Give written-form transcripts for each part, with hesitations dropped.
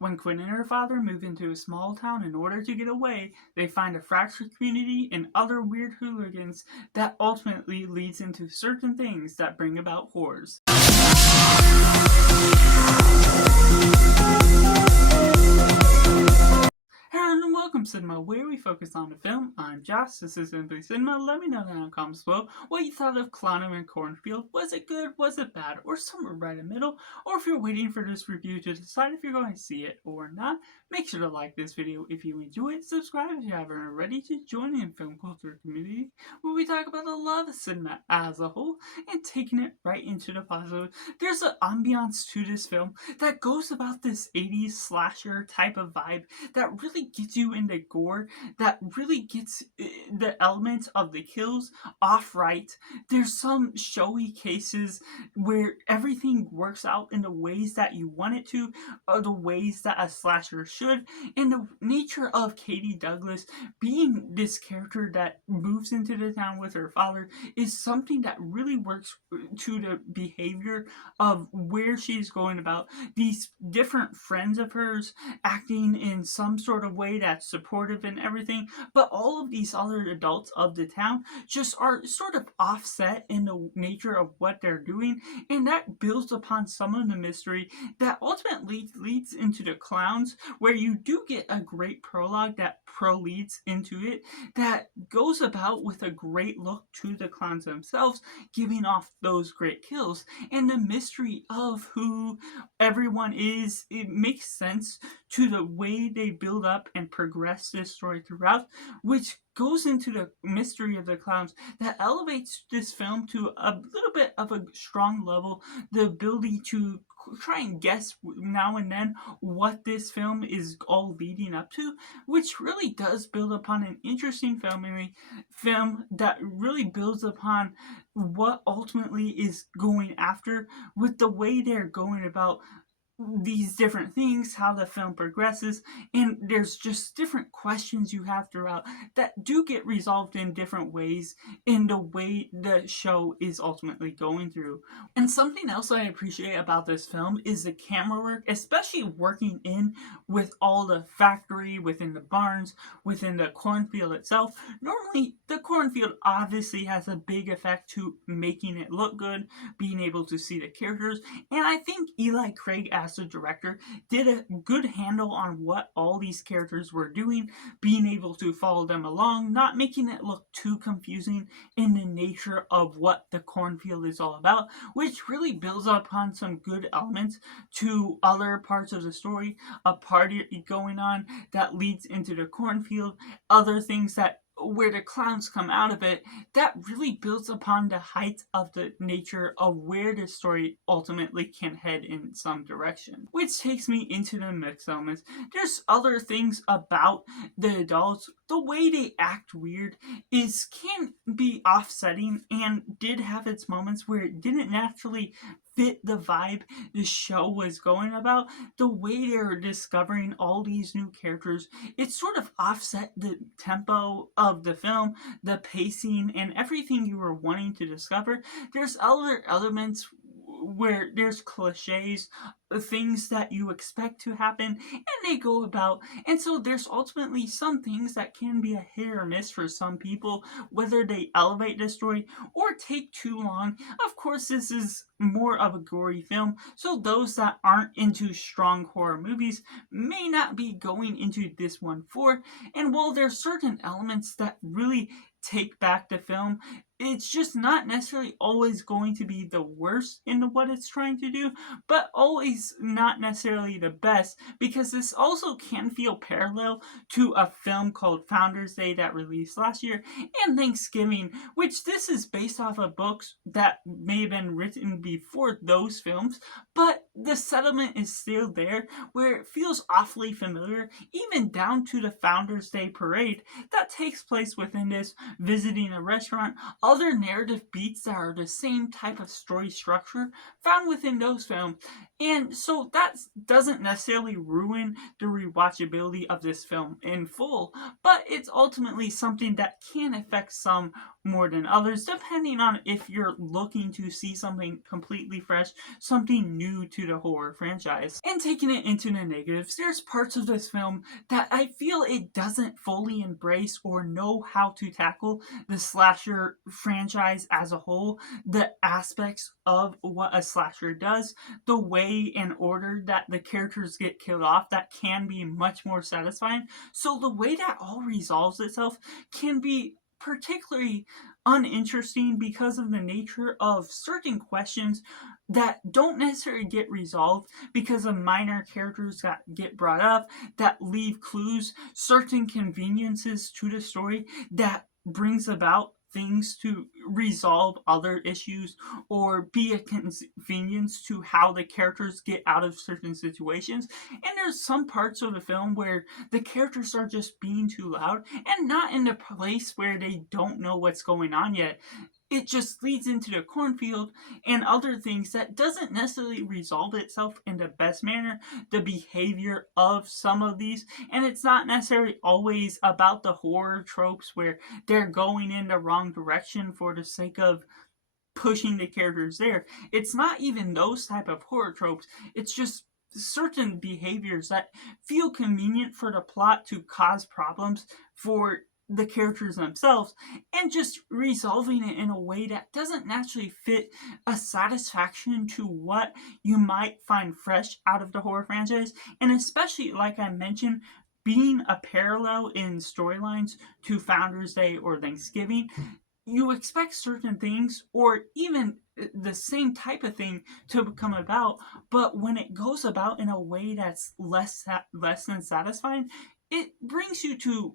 When Quinn and her father move into a small town in order to get away, they find a fractured community and other weird hooligans that ultimately leads into certain things that bring about horrors. Hello and welcome to Cinema, where we focus on the film. I'm Josh, this is Simply Cinema. Let me know down in the comments below what you thought of Clown and Cornfield. Was it good, was it bad, or somewhere right in the middle? Or if you're waiting for this review to decide if you're going to see it or not, make sure to like this video if you enjoy it, subscribe if you haven't already to join in film culture community, where we talk about the love of cinema as a whole and taking it right into the positive. There's an ambiance to this film that goes about this 80s slasher type of vibe that really gets you into gore, that really gets the elements of the kills off right. There's some showy cases where everything works out in the ways that you want it to, or the ways that a slasher should, and the nature of Katie Douglas being this character that moves into the town with her father is something that really works to the behavior of where she's going about. These different friends of hers acting in some sort of way that's supportive and everything, but all of these other adults of the town just are sort of offset in the nature of what they're doing, and that builds upon some of the mystery that ultimately leads into the clowns, where you do get a great prologue that leads into it that goes about with a great look to the clowns themselves, giving off those great kills, and the mystery of who everyone is. It makes sense to the way they build up and progress this story throughout, which goes into the mystery of the clowns that elevates this film to a little bit of a strong level. The ability to try and guess now and then what this film is all leading up to, which really does build upon an interesting film that really builds upon what ultimately is going after with the way they're going about these different things, how the film progresses, and there's just different questions you have throughout that do get resolved in different ways in the way the show is ultimately going through. And something else I appreciate about this film is the camera work, especially working in with all the factory, within the barns, within the cornfield itself. Normally, the cornfield obviously has a big effect to making it look good, being able to see the characters, and I think Eli Craig as the director did a good handle on what all these characters were doing, being able to follow them along, not making it look too confusing in the nature of what the cornfield is all about, which really builds upon some good elements to other parts of the story. A party going on that leads into the cornfield, other things that where the clowns come out of it, that really builds upon the height of the nature of where the story ultimately can head in some direction. Which takes me into the mixed elements. There's other things about the adults. The way they act weird can be offsetting and did have its moments where it didn't naturally fit the vibe the show was going about. The way they're discovering all these new characters, it sort of offset the tempo of the film, the pacing, and everything you were wanting to discover. There's other elements where there's cliches, things that you expect to happen, and they go about. And so there's ultimately some things that can be a hit or miss for some people, whether they elevate the story or take too long. Of course, this is more of a gory film, so those that aren't into strong horror movies may not be going into this one for. And while there's certain elements that really take back the film, it's just not necessarily always going to be the worst in what it's trying to do, but always not necessarily the best, because this also can feel parallel to a film called Founders Day that released last year, and Thanksgiving, which this is based off of books that may have been written before those films, but the settlement is still there, where it feels awfully familiar, even down to the Founders Day parade that takes place within this, visiting a restaurant, other narrative beats that are the same type of story structure found within those films. And so that doesn't necessarily ruin the rewatchability of this film in full, but it's ultimately something that can affect some more than others, depending on if you're looking to see something completely fresh, something new to the horror franchise. And taking it into the negatives, there's parts of this film that I feel it doesn't fully embrace or know how to tackle the slasher franchise as a whole, the aspects of what a slasher does, the way and order that the characters get killed off that can be much more satisfying. So the way that all resolves itself can be particularly uninteresting because of the nature of certain questions that don't necessarily get resolved because of minor characters that get brought up that leave clues, certain conveniences to the story that brings about things to resolve other issues or be a convenience to how the characters get out of certain situations. And there's some parts of the film where the characters are just being too loud and not in a place where they don't know what's going on yet. It just leads into the cornfield and other things that doesn't necessarily resolve itself in the best manner, the behavior of some of these. And it's not necessarily always about the horror tropes where they're going in the wrong direction for the sake of pushing the characters there. It's not even those type of horror tropes. It's just certain behaviors that feel convenient for the plot to cause problems for the characters themselves, and just resolving it in a way that doesn't naturally fit a satisfaction to what you might find fresh out of the horror franchise. And especially, like I mentioned, being a parallel in storylines to Founders Day or Thanksgiving, you expect certain things or even the same type of thing to come about, but when it goes about in a way that's less than satisfying, it brings you to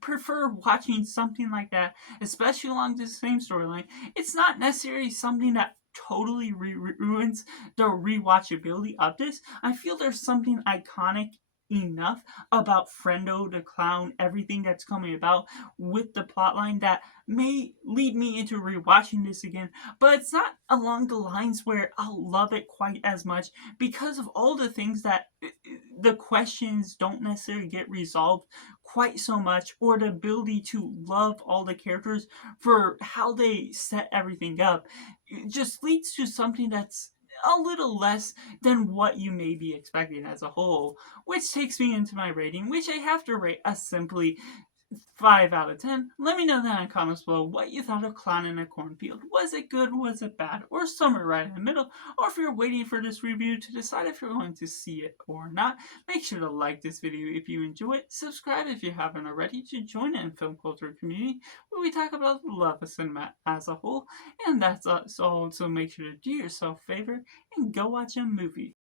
prefer watching something like that, especially along the same storyline. It's not necessarily something that totally ruins the rewatchability of this. I feel there's something iconic enough about Frendo the clown, everything that's coming about with the plotline that may lead me into rewatching this again, but it's not along the lines where I'll love it quite as much because of all the things that the questions don't necessarily get resolved quite so much, or the ability to love all the characters for how they set everything up. It just leads to something that's a little less than what you may be expecting as a whole, which takes me into my rating, which I have to rate a simply 5 out of 10. Let me know down in the comments below what you thought of Clown in a Cornfield. Was it good? Was it bad? Or somewhere right in the middle? Or if you're waiting for this review to decide if you're going to see it or not, make sure to like this video if you enjoy it. Subscribe if you haven't already to join in film culture community where we talk about the love of cinema as a whole. And that's all, so make sure to do yourself a favor and go watch a movie.